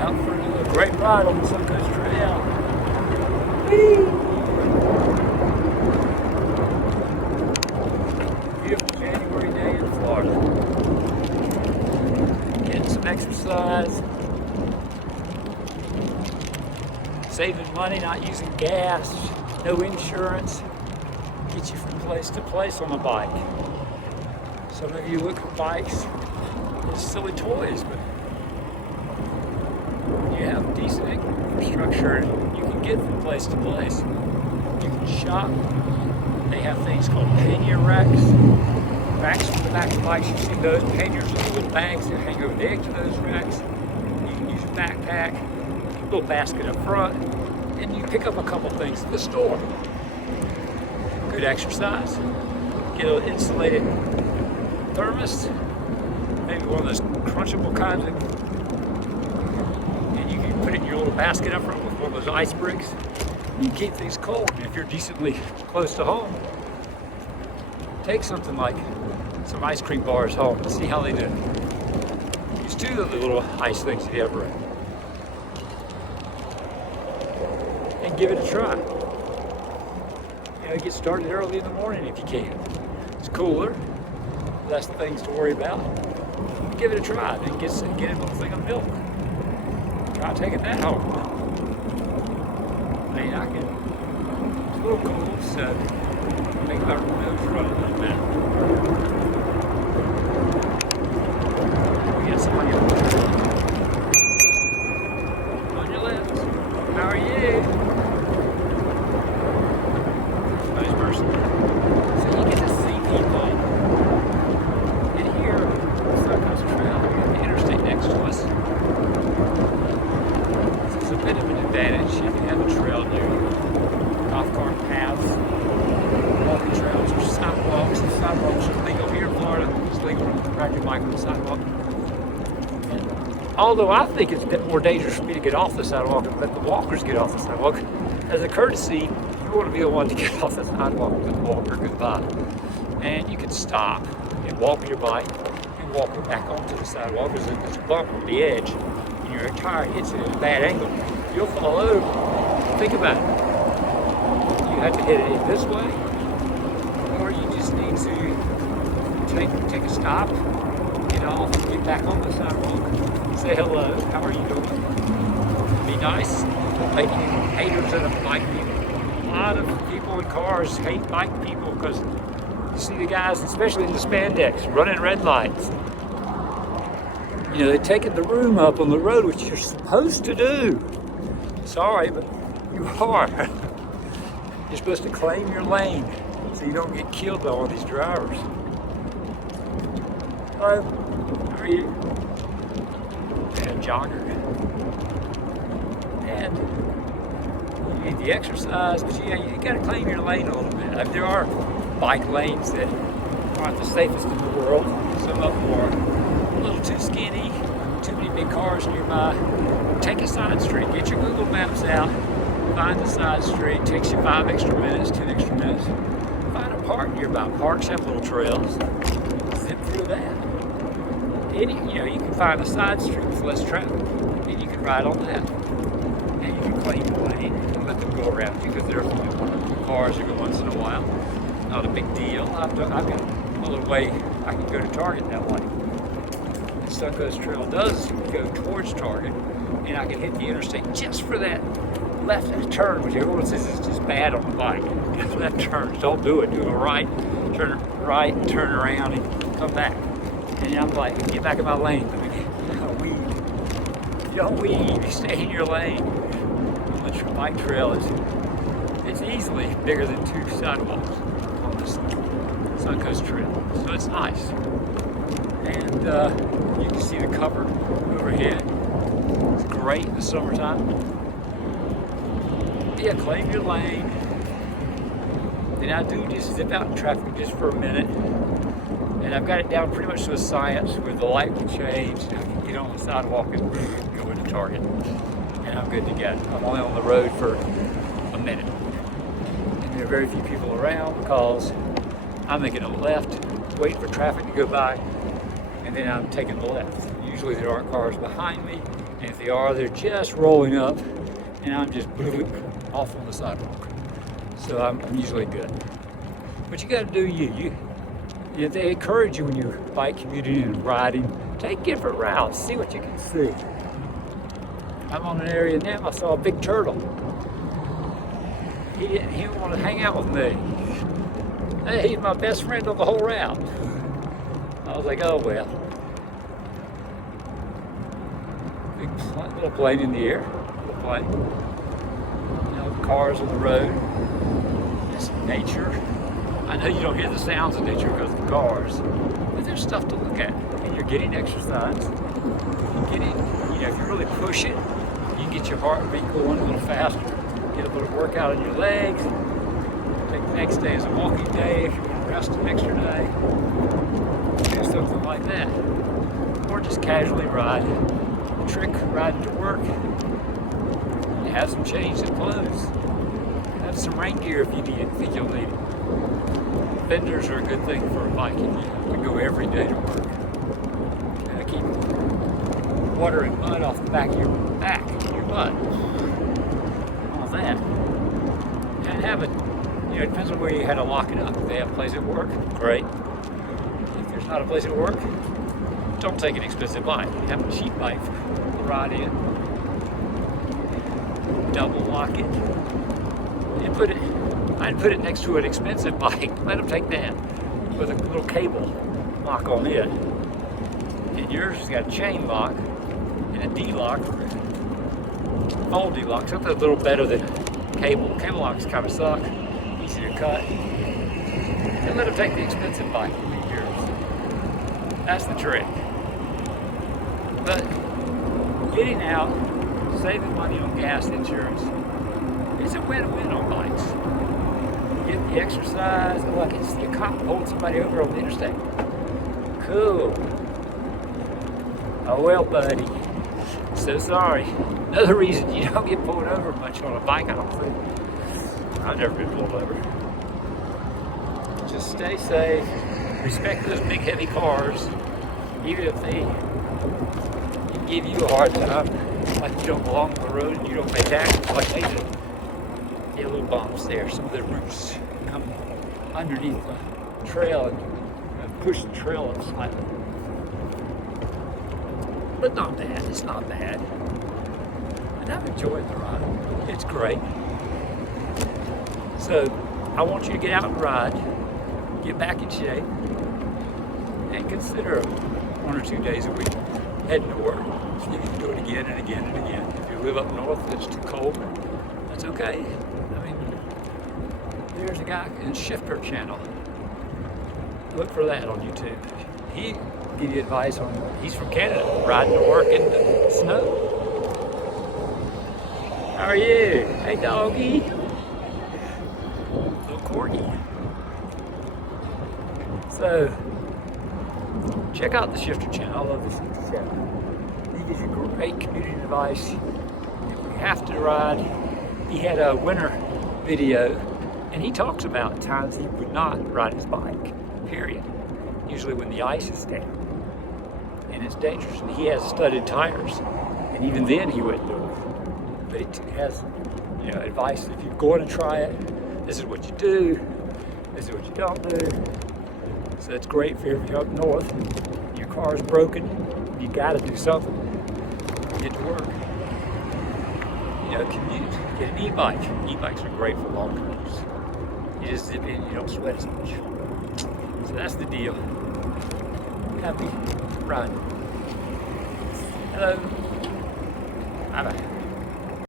Out for a great ride on the Suncoast Trail. Whee! Beautiful January day in Florida. Getting some exercise. Saving money, not using gas, no insurance. Get you from place to place on a bike. Some of you look at bikes as silly toys, but when you have decent infrastructure, you can get from place to place. You can shop. They have things called pannier racks. Racks on the back of bikes, you see those panniers with bags that hang over the edge of those racks. You can use a backpack, a little basket up front, and you pick up a couple things at the store. Good exercise. Get an insulated thermos, maybe one of those crunchable kinds, and you can put it in your little basket up front with one of those ice bricks. You can keep things cold. And if you're decently close to home, take something like some ice cream bars home and see how they do. Use 2 of the little ice things that you have around. And give it a try. Get started early in the morning if you can. It's cooler, less things to worry about. Give it a try. Then get a little thing of milk. Try taking that home. It's a little cool, so make my nose run a little bit. We got somebody on your left. How are you? Nice person. So you get to see people. And here, the Suncoast Trail, we got the interstate next to us. So it's a bit of an advantage. You can have a trail near you. Golf cart paths, walking trails, or sidewalks. The sidewalks are legal here in Florida. It's legal to ride your bike on the sidewalk. And although I think it's a bit more dangerous for me to get off the sidewalk and let the walkers get off the sidewalk, as a courtesy, you want to be the one to get off the sidewalk with the walker goodbye. And you can stop and walk your bike and walk it back onto the sidewalk. There's a bump on the edge and your tire hits it at a bad angle. You'll fall over. Think about it. You have to hit it this way, or you just need to take a stop, get off, get back on the sidewalk, say hello, how are you doing? Be nice. Don't make any haters out of bike people. A lot of people in cars hate bike people because you see the guys, especially in the spandex, running red lights. They're taking the room up on the road, which you're supposed to do. Sorry, but you are. You're supposed to claim your lane so you don't get killed by all these drivers. Hello, how are you? And a jogger. And you need the exercise, but you got to claim your lane a little bit. There are bike lanes that aren't the safest in the world. Some of them are a little too skinny, too many big cars nearby. Take a side street, get your Google Maps out, find the side street, takes you 5 extra minutes, 10 extra minutes. Find a park nearby. Parks have little trails. Zip through that. You can find a side street with less traffic, and you can ride on that. And you can claim the lane and let them go around you because there's cars every once in a while. Not a big deal. I've got a little way I can go to Target that way. The Suncoast Trail does go towards Target, and I can hit the interstate just for that left turn, which everyone says is just bad on the bike. Left turns, don't do it. Do a right, turn around, and come back. And I'm like, get back in my lane. Weed. You don't weed. You stay in your lane. The bike trail it's easily bigger than 2 sidewalks on this Suncoast Trail, so it's nice. And you can see the cover overhead. It's great in the summertime. Yeah, claim your lane. And I do just zip out in traffic just for a minute. And I've got it down pretty much to a science where the light will change. I can get on the sidewalk and go into Target. And I'm good to go. I'm only on the road for a minute. And there are very few people around because I'm making a left, waiting for traffic to go by, and then I'm taking the left. Usually there aren't cars behind me, and if they are, they're just rolling up, and I'm just off on the sidewalk. So I'm usually good. But you got to do you. They encourage you when you're bike commuting and riding, take different routes, see what you can see. I'm on an area now, I saw a big turtle. He didn't want to hang out with me. Hey, he's my best friend on the whole route. I was like, oh well. Big little plane in the air. Little plane. Cars on the road. It's nature. I know you don't hear the sounds of nature because of the cars, but there's stuff to look at. And you're getting exercise. You're getting, if you really push it, you can get your heart rate going a little faster. Get a little workout in your legs. Take the next day as a walking day if you want to rest an extra day. Do something like that. Or just casually ride. The trick, riding to work. You have some change in clothes. Have some rain gear if you think you'll need it. Fenders are a good thing for a bike. You have to go every day to work. And keep water and mud off the back of your butt. All that. And have it, it depends on where you had to lock it up. If they have a place at work, great. If there's not a place at work, don't take an expensive bike. Have a cheap bike to ride in. Double lock it. And I'd put it next to an expensive bike. Let them take that with a little cable lock on it. And yours has got a chain lock and a D-lock, full D-lock, something a little better than cable. Cable locks kind of suck, easy to cut. And let them take the expensive bike and leave yours. That's the trick. But getting out, saving money on gas insurance, it's a win-win on bikes. You get the exercise, look, it's the cop holding somebody over on the interstate. Cool. Oh well, buddy. So sorry. Another reason you don't get pulled over much on a bike, I don't think. I've never been pulled over. Just stay safe. Respect those big heavy cars, even if they give you a hard time, like you don't belong on the road and you don't pay taxes like they do. Get little bumps there. Some of the roots come underneath the trail and push the trail up slightly. But not bad. It's not bad. And I've enjoyed the ride. It's great. So I want you to get out and ride, get back in shape, and consider 1 or 2 days a week heading to work. So you can do it again and again and again. If you live up north and it's too cold, that's okay. I mean, there's a guy in Shifter channel. Look for that on YouTube. He give you advice on, he's from Canada, riding to work in the snow. How are you? Hey doggy. Little corgi. So, check out the Shifter channel. I love the Shifter channel. He gives you great community advice. If you have to ride, he had a winter video, and he talks about times he would not ride his bike, period. Usually when the ice is down. And it's dangerous. And he has studded tires. And even then he wouldn't do it. But he has, advice. If you're going to try it, this is what you do. This is what you don't do. So it's great for if you're up north, your car's broken, you got to do something. Get to work. Commute. Get an e-bike. E-bikes are great for long commutes. You just zip in, you don't sweat as much. So that's the deal. Happy riding. Hello. Bye-bye.